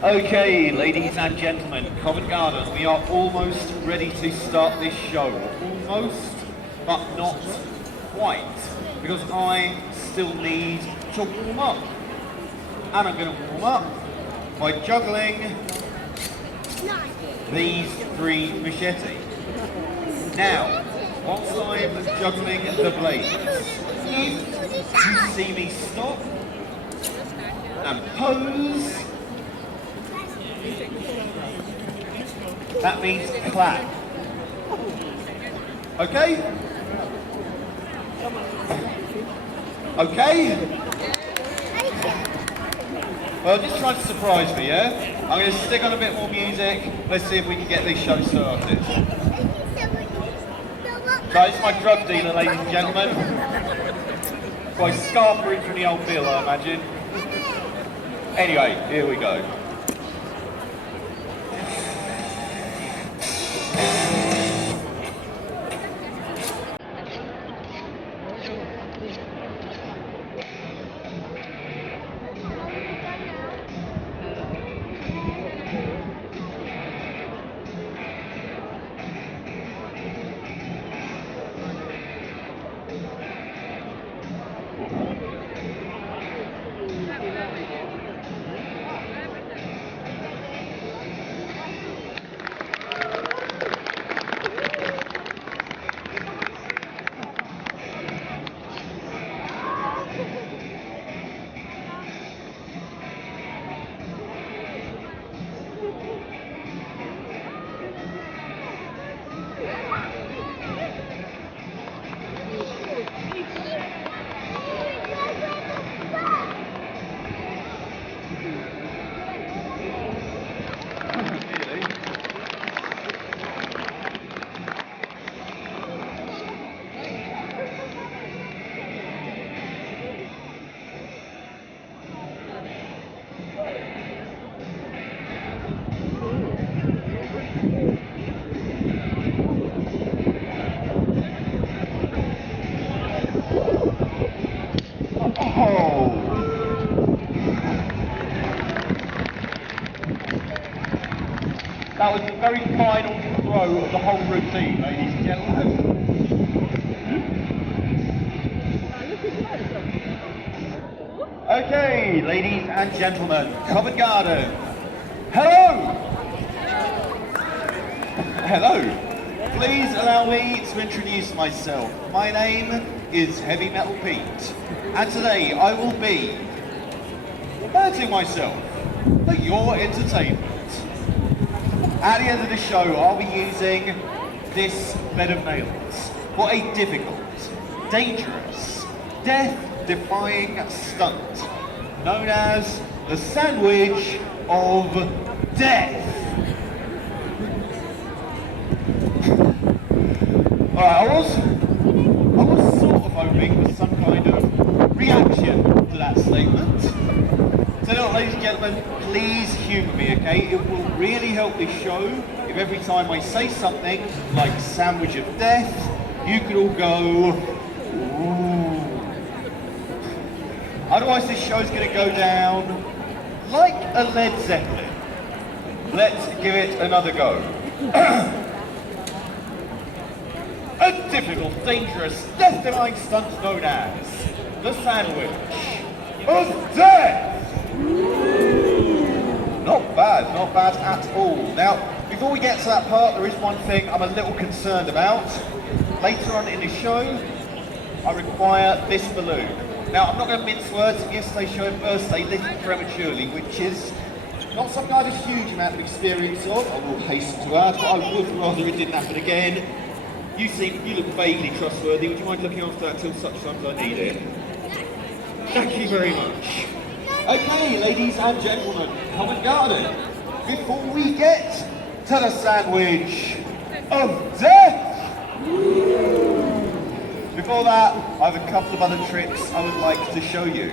Okay, ladies and gentlemen, Covent Garden, we are almost ready to start this show. Almost, but not quite, because I still need to warm up. And I'm going to warm up by juggling these 3 machetes. Now, whilst I'm juggling the blades, if you see me stop and pose, that means clap. Okay? Okay? Well, just try to surprise me, yeah? I'm going to stick on a bit more music. Let's see if we can get this show started. So it's my drug dealer, ladies and gentlemen. So I scarf her in from the old bill, I imagine. Anyway, here we go. That was the very final throw of the whole routine, ladies and gentlemen. Okay, ladies and gentlemen, Covent Garden. Hello! Hello. Please allow me to introduce myself. My name is Heavy Metal Pete, and today I will be hurting myself for your entertainment. At the end of the show, I'll be using this bed of nails for a difficult, dangerous, death-defying stunt known as the Sandwich of Death. Alright, I was sort of hoping for some kind of reaction to that statement. So look, ladies and gentlemen, please humour me, okay? It will really help this show if every time I say something like Sandwich of Death, you could all go, ooh. Otherwise this show's going to go down like a Led Zeppelin. Let's give it another go. A difficult, dangerous, death-defying stunt known as the Sandwich of Death! Not bad at all. Now, before we get to that part, there is one thing I'm a little concerned about. Later on in the show, I require this balloon. Now, I'm not going to mince words. Yesterday's show first, they lit it prematurely, which is not something I have a huge amount of experience of, I will hasten to add, but I would rather it didn't happen again. You look vaguely trustworthy. Would you mind looking after that till such times I need it? Thank you very much. Okay, ladies and gentlemen, Covent Garden, before we get to the Sandwich of Death, before that, I have a couple of other tricks I would like to show you.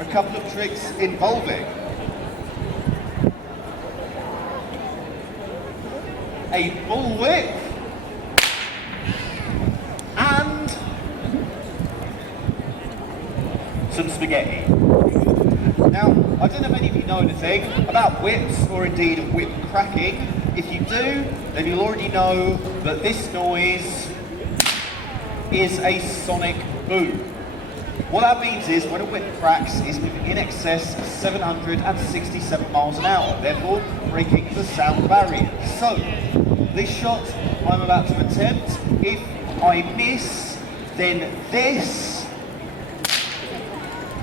A couple of tricks involving a bullwhip and some spaghetti. Now, I don't know if many of you know anything about whips or indeed whip cracking. If you do, then you'll already know that this noise is a sonic boom. What that means is when a whip cracks, it's moving in excess of 767 miles an hour, therefore breaking the sound barrier. So, this shot I'm about to attempt, if I miss, then this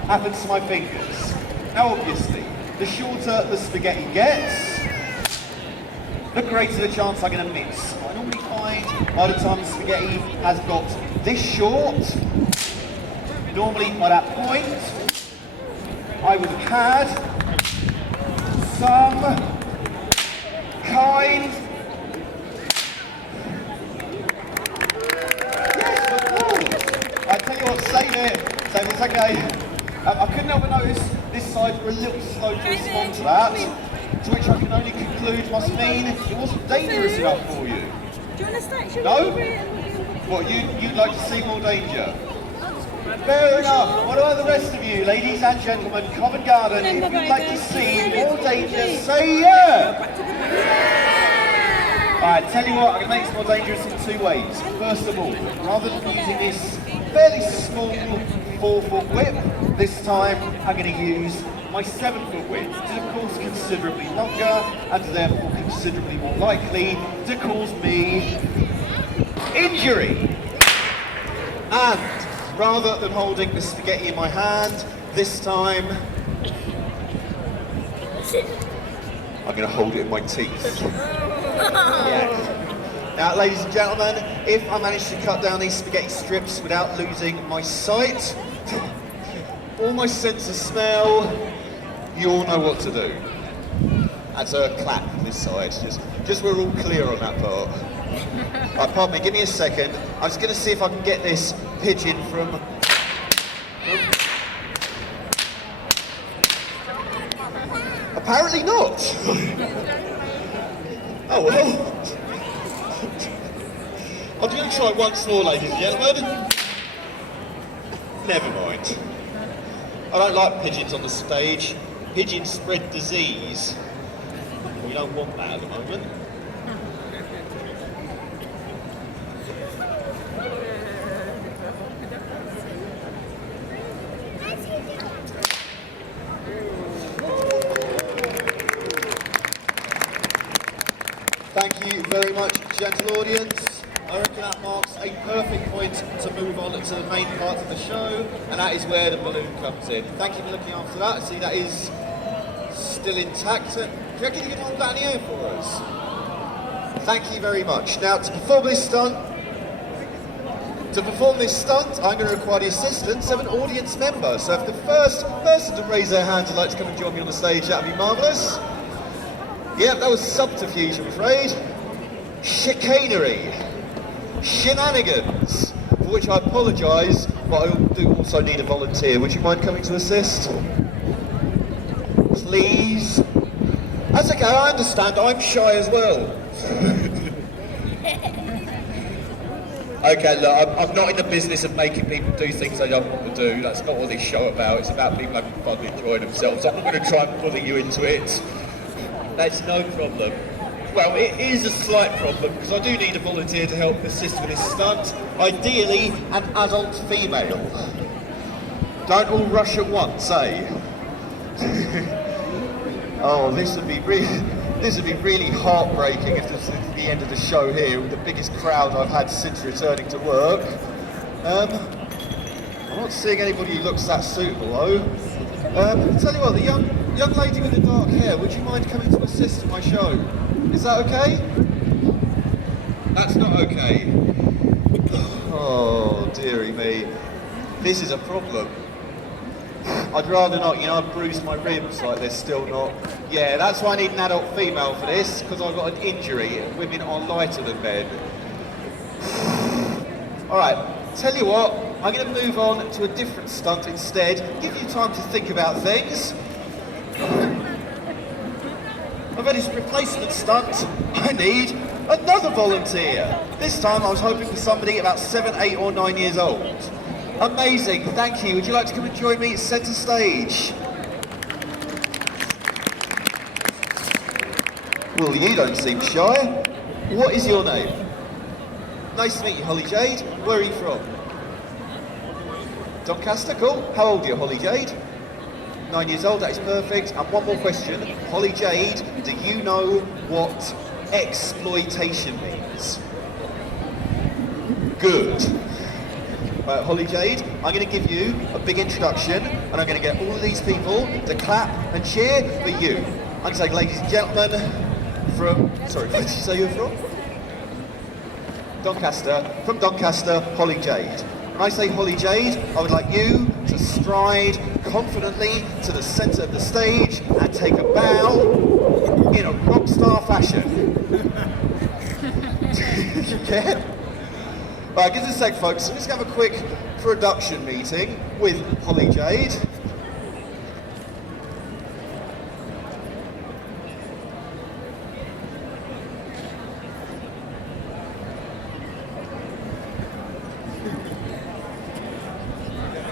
happens to my fingers. Now obviously, the shorter the spaghetti gets, the greater the chance I'm going to miss. I normally find by the time the spaghetti has got this short, normally by that point, I would have had some kind... Yes, of course! I tell you what, save it, it's okay. I couldn't help but notice this side were a little slow to respond to that, to which I can only conclude must mean it wasn't dangerous enough for you. Do you want to start? No? What, you'd like to see more danger? Fair enough. What about the rest of you, ladies and gentlemen, Covent Garden, if you'd like to see more danger, say yeah! Alright, tell you what, I'm going to make this more dangerous in two ways. First of all, rather than using this fairly small 4-foot whip, this time I'm going to use my 7-foot whip, which is of course considerably longer and therefore considerably more likely to cause me injury. And rather than holding the spaghetti in my hand, this time I'm going to hold it in my teeth. Yeah. Now, ladies and gentlemen, if I manage to cut down these spaghetti strips without losing my sight or my sense of smell, you all know what to do. That's a clap from this side, just we're all clear on that part. Right, pardon me, give me a second. I'm just going to see if I can get this pigeon from... Apparently not. Oh well. I'm going to try once more, ladies and gentlemen. Never mind. I don't like pigeons on the stage. Pigeons spread disease. We don't want that at the moment. Thank you very much, gentle audience. I reckon that marks a perfect point to move on to the main part of the show, and that is where the balloon comes in. Thank you for looking after that. I see that is still intact. Do you reckon you can hold that in the air for us? Thank you very much. Now, to perform this stunt, I'm going to require the assistance of an audience member. So if the first person to raise their hand would like to come and join me on the stage, that would be marvellous. Yeah, that was subterfuge, I'm afraid. Chicanery. Shenanigans. For which I apologise, but I do also need a volunteer. Would you mind coming to assist? Please? That's okay, I understand, I'm shy as well. Okay, look, I'm not in the business of making people do things they don't want to do. That's not what this show's about. It's about people having fun and enjoying themselves. I'm not going to try and bully you into it. That's no problem. Well, it is a slight problem because I do need a volunteer to help assist with this stunt. Ideally, an adult female. Don't all rush at once, eh? Oh, this would be really heartbreaking if this is the end of the show here with the biggest crowd I've had since returning to work. I'm not seeing anybody who looks that suitable though. Tell you what, the young lady with the dark hair, would you mind coming to assist my show? Is that okay? That's not okay. Oh, dearie me. This is a problem. I'd rather not, you know, I've bruised my ribs like they're still not. Yeah, that's why I need an adult female for this, because I've got an injury and women are lighter than men. Alright, tell you what, I'm going to move on to a different stunt instead, give you time to think about things. I've had this replacement stunt, I need another volunteer. This time I was hoping for somebody about 7, 8 or 9 years old. Amazing, thank you. Would you like to come and join me at centre stage? Well, you don't seem shy. What is your name? Nice to meet you, Holly Jade. Where are you from? Doncaster, cool. How old are you, Holly Jade? 9 years old, that is perfect. And one more question. Holly Jade, do you know what exploitation means? Good. Right, Holly Jade, I'm going to give you a big introduction and I'm going to get all of these people to clap and cheer for you. I'm going to say, ladies and gentlemen, from, sorry, where did you say you're from? Doncaster, from Doncaster, Holly Jade. When I say Holly Jade, I would like you to stride confidently to the centre of the stage and take a bow in a rock star fashion. Yeah? Right, give us a sec, folks. Let's have a quick production meeting with Holly Jade.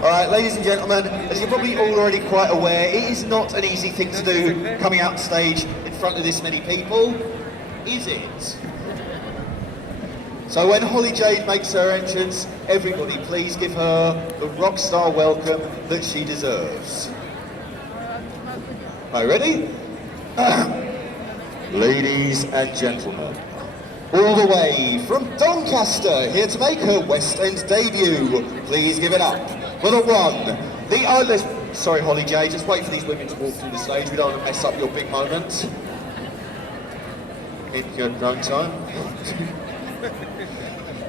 Alright, ladies and gentlemen, as you're probably already quite aware, it is not an easy thing to do coming out stage in front of this many people, is it? So when Holly Jade makes her entrance, everybody please give her the rock star welcome that she deserves. Are you ready? Ladies and gentlemen, all the way from Doncaster, here to make her West End debut, please give it up for the one, the only... Sorry Holly Jade, just wait for these women to walk through the stage, we don't want to mess up your big moment. In your own time.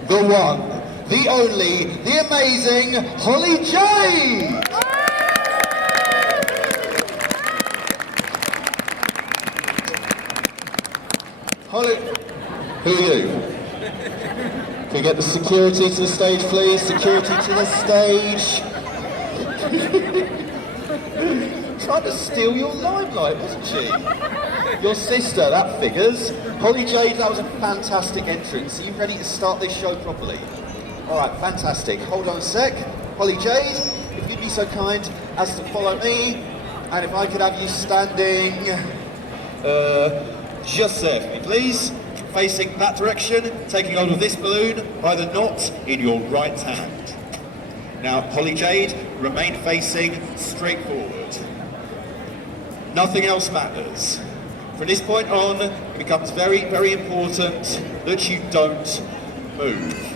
The one, the only, the amazing Holly Jade! Holly, who are you? Can you get the security to the stage, please? Security to the stage. Trying to steal your limelight, wasn't she? Your sister, that figures. Holly Jade, that was a fantastic entrance. Are you ready to start this show properly? Alright, fantastic. Hold on a sec. Holly Jade, if you'd be so kind as to follow me, and if I could have you standing just there for me, please. Facing that direction, taking hold of this balloon by the knot in your right hand. Now, Holly Jade, remain facing straight forward. Nothing else matters. From this point on, it becomes very, very important that you don't move.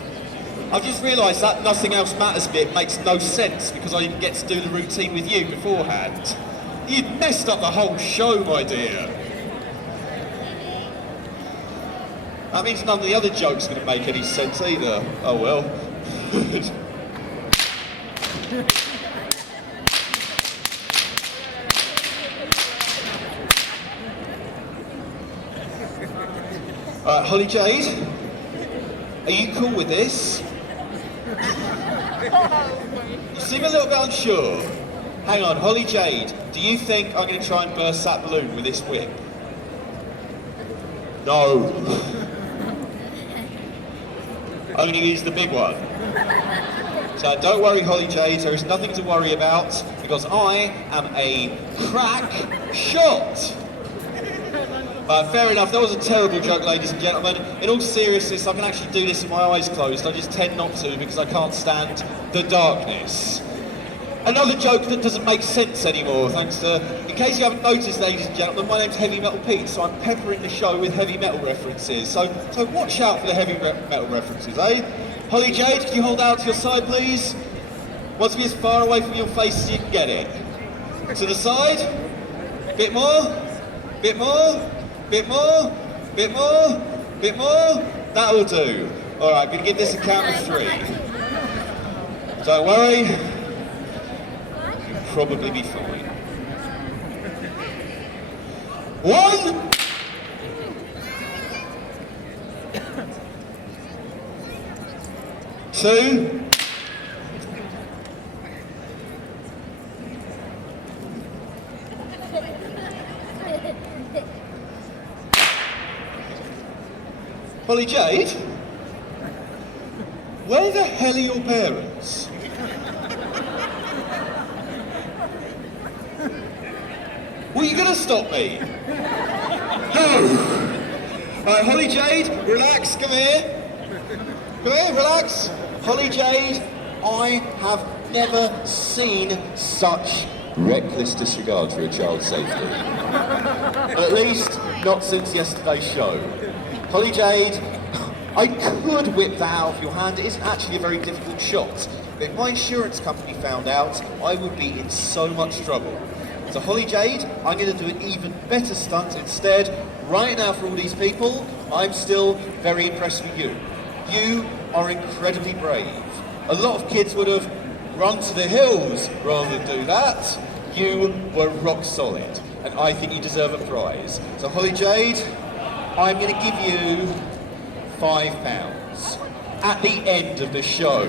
I've just realised that nothing else matters bit makes no sense because I didn't get to do the routine with you beforehand. You've messed up the whole show, my dear. That means none of the other jokes are going to make any sense either. Oh well. Alright, Holly Jade, are you cool with this? You seem a little bit unsure. Hang on, Holly Jade, do you think I'm going to try and burst that balloon with this whip? No. I'm going to use the big one. So don't worry, Holly Jade, there is nothing to worry about because I am a crack shot. Fair enough, that was a terrible joke, ladies and gentlemen. In all seriousness, I can actually do this with my eyes closed. I just tend not to because I can't stand the darkness. Another joke that doesn't make sense anymore, thanks to... In case you haven't noticed, ladies and gentlemen, my name's Heavy Metal Pete, so I'm peppering the show with heavy metal references. So watch out for the heavy metal references, eh? Holly Jade, can you hold out to your side, please? Want to be as far away from your face as you can get it. To the side. Bit more. Bit more. Bit more. Bit more. Bit more. That'll do. Alright, I'm going to give this a count of 3. Don't worry. Probably be fine. 1, 2, 3. Holly Jade, where the hell are your parents? Were you going to stop me? No! Holly Jade, relax, come here. Come here, relax. Holly Jade, I have never seen such reckless disregard for a child's safety. At least, not since yesterday's show. Holly Jade, I could whip that out of your hand. It isn't actually a very difficult shot. But if my insurance company found out, I would be in so much trouble. So Holly Jade, I'm going to do an even better stunt instead. Right now for all these people, I'm still very impressed with you. You are incredibly brave. A lot of kids would have run to the hills rather than do that. You were rock solid, and I think you deserve a prize. So Holly Jade, I'm going to give you £5 at the end of the show.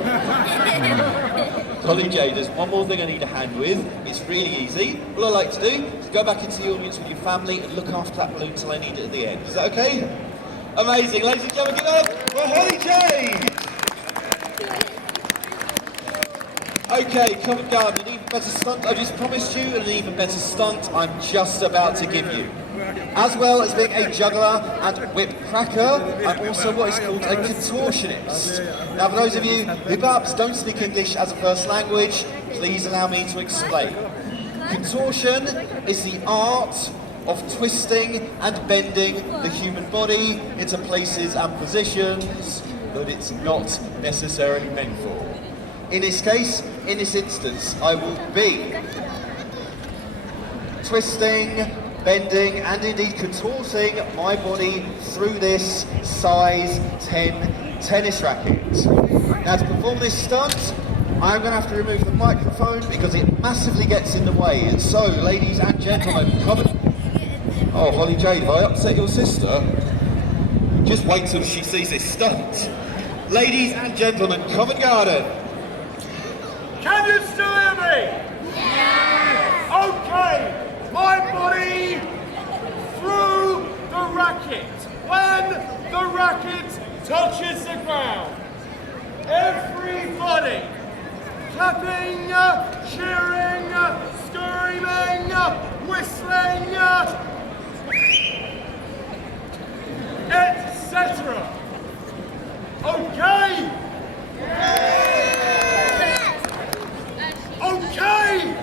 Holly Jade, there's one more thing I need a hand with. It's really easy. What I like to do is go back into the audience with your family and look after that balloon until I need it at the end. Is that okay? Amazing. Ladies and gentlemen, give it up for Holly Jade! Okay, Covent Garden, an even better stunt I just promised you, and an even better stunt I'm just about to give you. As well as being a juggler and whip cracker, I'm also what is called a contortionist. Now for those of you who perhaps don't speak English as a first language, please allow me to explain. Contortion is the art of twisting and bending the human body into places and positions that it's not necessarily meant for. In this case, in this instance, I will be twisting, bending and indeed contorting my body through this size 10 tennis racket. Now to perform this stunt, I'm going to have to remove the microphone because it massively gets in the way. And so, ladies and gentlemen, Oh, Holly Jade, have I upset your sister? Just wait till she sees this stunt. Ladies and gentlemen, Covent Garden. Can you still hear me? Yes! Okay, my body through the racket. When the racket touches the ground, everybody clapping, cheering, screaming, whistling, etc. Okay? Okay!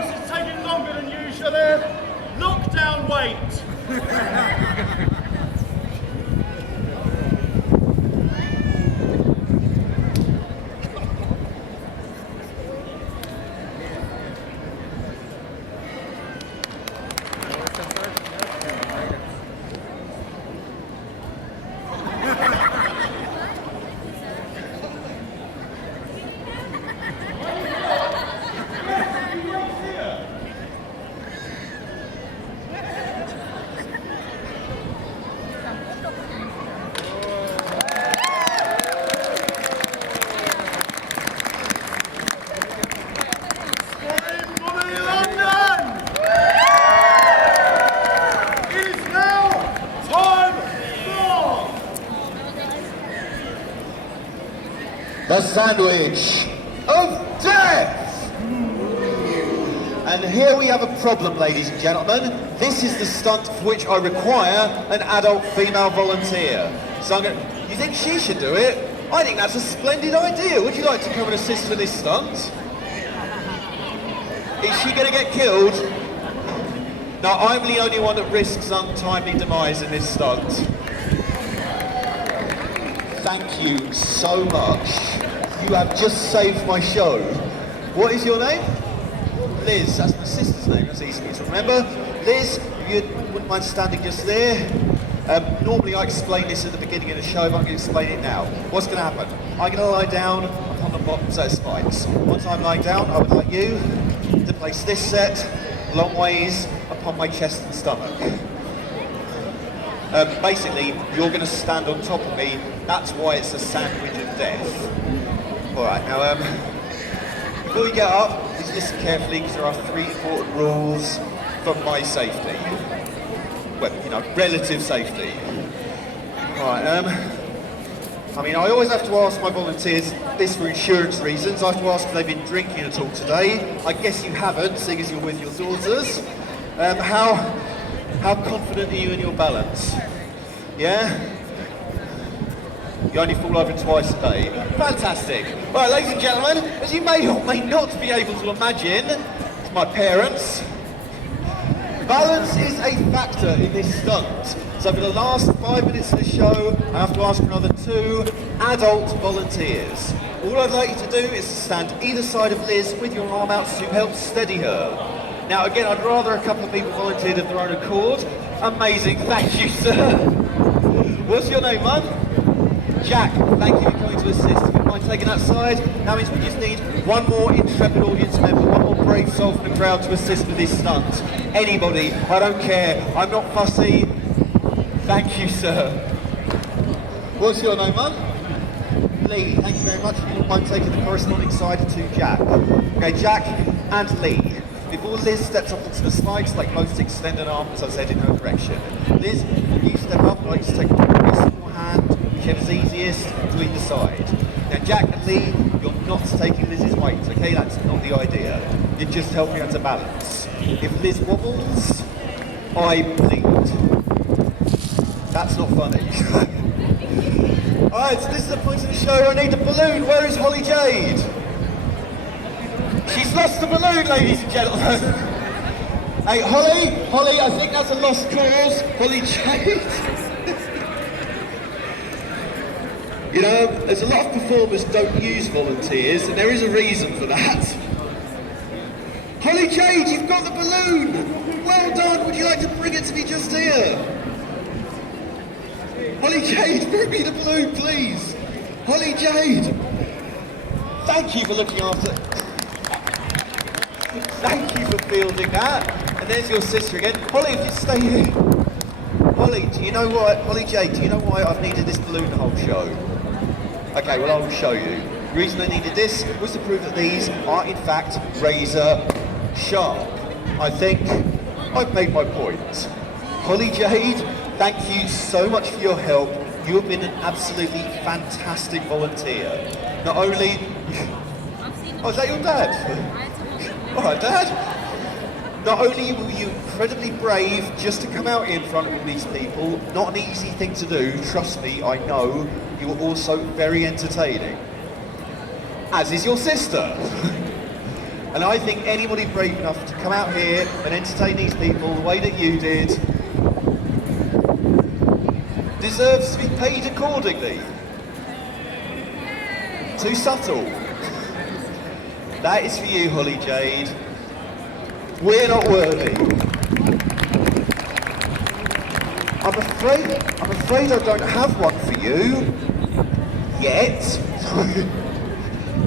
It's taking longer than usual there. Lockdown wait. The sandwich of death! And here we have a problem, ladies and gentlemen. This is the stunt for which I require an adult female volunteer. So I'm going you think she should do it? I think that's a splendid idea. Would you like to come and assist with this stunt? Is she going to get killed? No, I'm the only one that risks untimely demise in this stunt. Thank you so much. You have just saved my show. What is your name? Liz, that's my sister's name, that's easy to remember. Liz, if you wouldn't mind standing just there. Normally I explain this at the beginning of the show, but I'm going to explain it now. What's going to happen? I'm going to lie down upon the bottom set of spikes. Once I'm lying down, I would like you to place this set long ways upon my chest and stomach. Basically, you're going to stand on top of me. That's why it's a sandwich of death. Alright, now, before you get up, please listen carefully because there are 3 important rules for my safety. Well, you know, relative safety. Alright, I mean, I always have to ask my volunteers this for insurance reasons. I have to ask if they've been drinking at all today. I guess you haven't, seeing as you're with your daughters. How confident are you in your balance? Yeah? You only fall over twice a day. Fantastic. Right, ladies and gentlemen, as you may or may not be able to imagine, to my parents, balance is a factor in this stunt. So for the last 5 minutes of the show, I have to ask for another 2 adult volunteers. All I'd like you to do is to stand either side of Liz with your arm out to help steady her. Now again, I'd rather a couple of people volunteered of their own accord. Amazing, thank you, sir. What's your name, Mum? Jack, thank you for coming to assist. If you mind taking that side, that means we just need one more intrepid audience member, one more brave soul from the crowd to assist with this stunt. Anybody, I don't care, I'm not fussy. Thank you, sir. What's your name, Mum? Lee, thank you very much. If you don't mind taking the corresponding side to Jack. Okay, Jack and Lee. Before Liz steps up onto the spikes, like most extend an arm as I said in her direction. Liz, when you step up, I like to take the wrist or hand, whichever's easiest, to either side. Now Jack and Lee, you're not taking Liz's weight, okay? That's not the idea. You're just helping her to balance. If Liz wobbles, I bleed. That's not funny. Alright, so this is the point of the show. I need a balloon. Where is Holly Jade? She's lost the balloon, ladies and gentlemen. Hey, Holly, I think that's a lost cause. Holly Jade. You know, there's a lot of performers don't use volunteers, and there is a reason for that. Holly Jade, you've got the balloon! Well done, would you like to bring it to me just here? Holly Jade, bring me the balloon, please! Holly Jade! Thank you for looking after... Thank you for fielding that. And there's your sister again. Holly, if you stay here. Holly, do you know what? Holly Jade, do you know why I've needed this balloon the whole show? Okay, well I will show you. The reason I needed this was to prove that these are in fact razor sharp. I think I've made my point. Holly Jade, thank you so much for your help. You have been an absolutely fantastic volunteer. Not only... Oh, is that your dad? Alright, Dad. Not only were you incredibly brave just to come out in front of all these people, not an easy thing to do, trust me, I know, you were also very entertaining. As is your sister. And I think anybody brave enough to come out here and entertain these people the way that you did deserves to be paid accordingly. Too subtle. That is for you, Holly Jade. We're not worthy. I'm afraid I don't have one for you. Yet.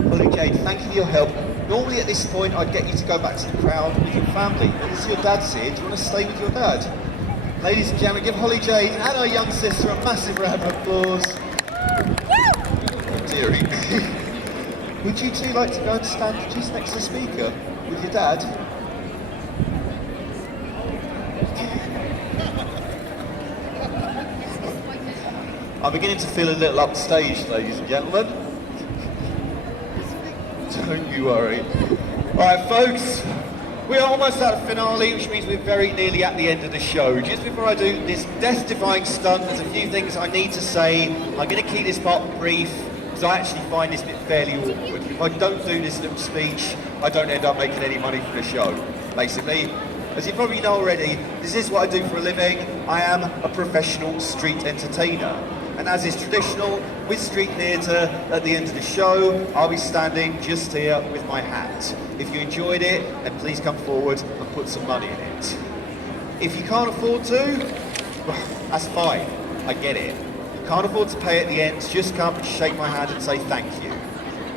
Holly Jade, thank you for your help. Normally at this point I'd get you to go back to the crowd with your family, but as your dad's here, do you want to stay with your dad? Ladies and gentlemen, give Holly Jade and her young sister a massive round of applause. Oh, dearie. Would you two like to go and stand just next to the speaker with your dad? I'm beginning to feel a little upstaged, ladies and gentlemen. Don't you worry. Alright folks, we are almost at the finale, which means we're very nearly at the end of the show. Just before I do this death-defying stunt, there's a few things I need to say. I'm going to keep this part brief, because I actually find this bit fairly awkward. If I don't do this little speech, I don't end up making any money from the show. Basically, as you probably know already, this is what I do for a living. I am a professional street entertainer. And as is traditional, with street theatre, at the end of the show, I'll be standing just here with my hat. If you enjoyed it, then please come forward and put some money in it. If you can't afford to, well, that's fine, I get it. You can't afford to pay at the end, just come and shake my hand and say thank you.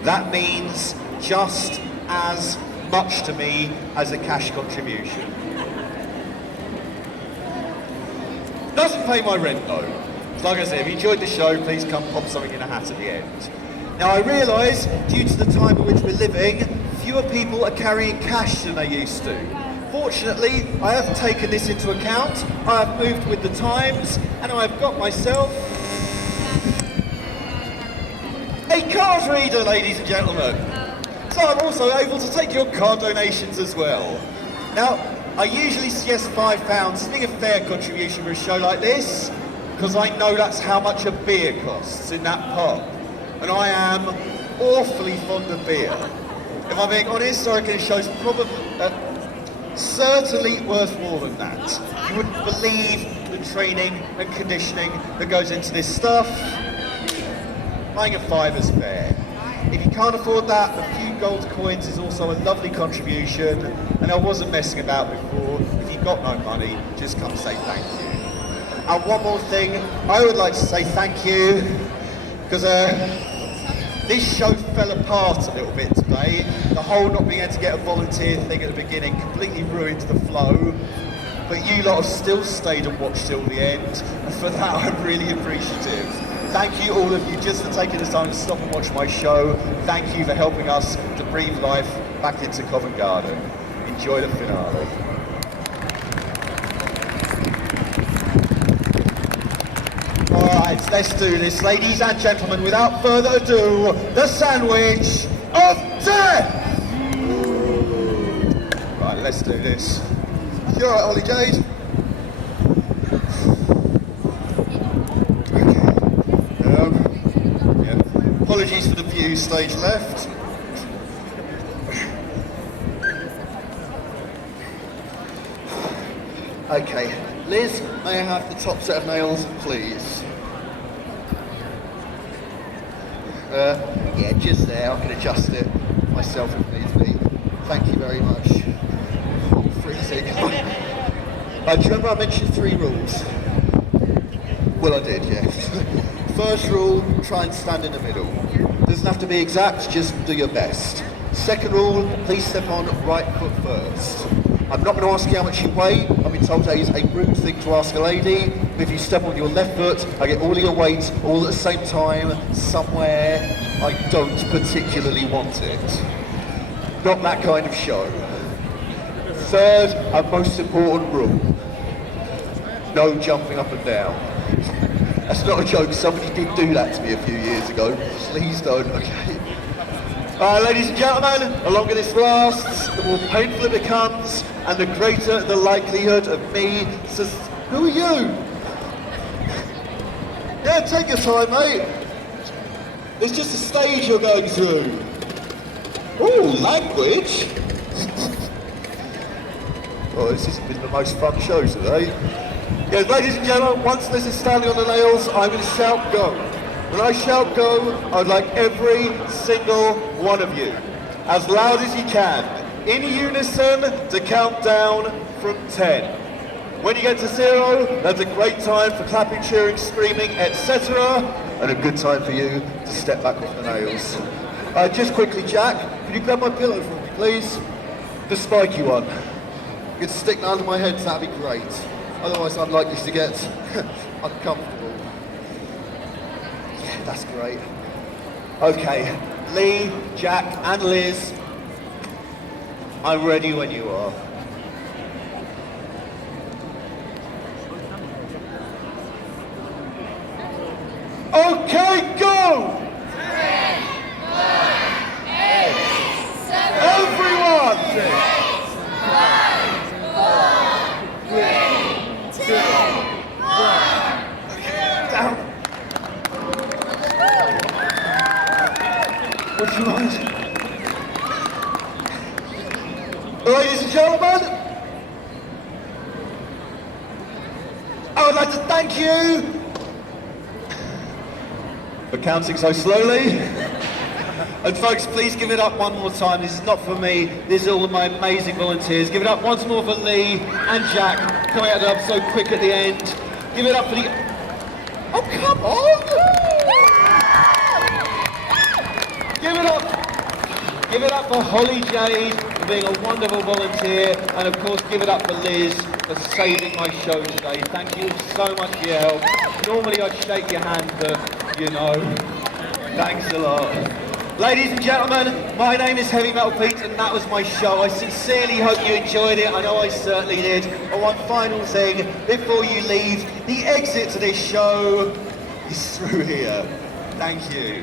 That means just as much to me as a cash contribution. Doesn't pay my rent though. Like I said, if you enjoyed the show, please come pop something in a hat at the end. Now I realise, due to the time in which we're living, fewer people are carrying cash than they used to. Fortunately, I have taken this into account, I have moved with the times, and I have got myself a card reader, ladies and gentlemen. So I'm also able to take your card donations as well. Now, I usually suggest £5 being a fair contribution for a show like this, because I know that's how much a beer costs in that pub. And I am awfully fond of beer. If I'm being honest, I reckon the show's probably, certainly worth more than that. You wouldn't believe the training and conditioning that goes into this stuff. I think a £5's fair. If you can't afford that, a few gold coins is also a lovely contribution. And I wasn't messing about before. If you've got no money, just come say thank you. And one more thing, I would like to say thank you, because this show fell apart a little bit today. The whole not being able to get a volunteer thing at the beginning completely ruined the flow. But you lot have still stayed and watched till the end, and for that I'm really appreciative. Thank you all of you just for taking the time to stop and watch my show. Thank you for helping us to breathe life back into Covent Garden. Enjoy the finale. Alright, let's do this, ladies and gentlemen. Without further ado, the sandwich of death! Right, let's do this. You alright, Ollie Jade? Okay. Yeah. Apologies for the view, stage left. Okay, Liz, may I have the top set of nails, please? Yeah, just there. I can adjust it myself if needs be. Thank you very much. Oh, freezing. Do you remember I mentioned 3 rules? Well, I did, yeah. First rule, try and stand in the middle. Doesn't have to be exact, just do your best. Second rule, please step on right foot first. I'm not going to ask you how much you weigh. I've been told that is a rude thing to ask a lady. But if you step on your left foot, I get all of your weight all at the same time, somewhere I don't particularly want it. Not that kind of show. Third and most important rule, no jumping up and down. That's not a joke, somebody did do that to me a few years ago. Please don't, okay? Ladies and gentlemen, the longer this lasts, the more painful it becomes, and the greater the likelihood of me who are you? Yeah, take your time, mate. There's just a stage you're going through. Ooh, language. Oh, this has been the most fun show today. Yeah, ladies and gentlemen, once this is standing on the nails, I'm going to shout go. When I shout go, I'd like every single one of you, as loud as you can, in unison, to count down from 10. When you get to 0, that's a great time for clapping, cheering, screaming, etc. And a good time for you to step back off the nails. Just quickly, Jack, can you grab my pillow for me, please? The spiky one. You could stick that under my head, so that'd be great. Otherwise, I'd like this to get uncomfortable. Yeah, that's great. Okay, Lee, Jack, and Liz, I'm ready when you are. Okay, go! 3, 4, 8, 7, Everyone! 6, 5, 4, 3, 2, 1. Down. Would you mind? Ladies and gentlemen, I would like to thank you for counting so slowly. And folks, please give it up one more time. This is not for me, this is all of my amazing volunteers. Give it up once more for Lee and Jack, coming out up so quick at the end. Give it up for the... Oh, come on! Give it up for Holly Jade for being a wonderful volunteer, and of course give it up for Liz for saving my show today. Thank you so much for your help. Normally I'd shake your hand, but you know, thanks a lot. Ladies and gentlemen, my name is Heavy Metal Pete and that was my show. I sincerely hope you enjoyed it. I know I certainly did. And one final thing before you leave, the exit to this show is through here. Thank you.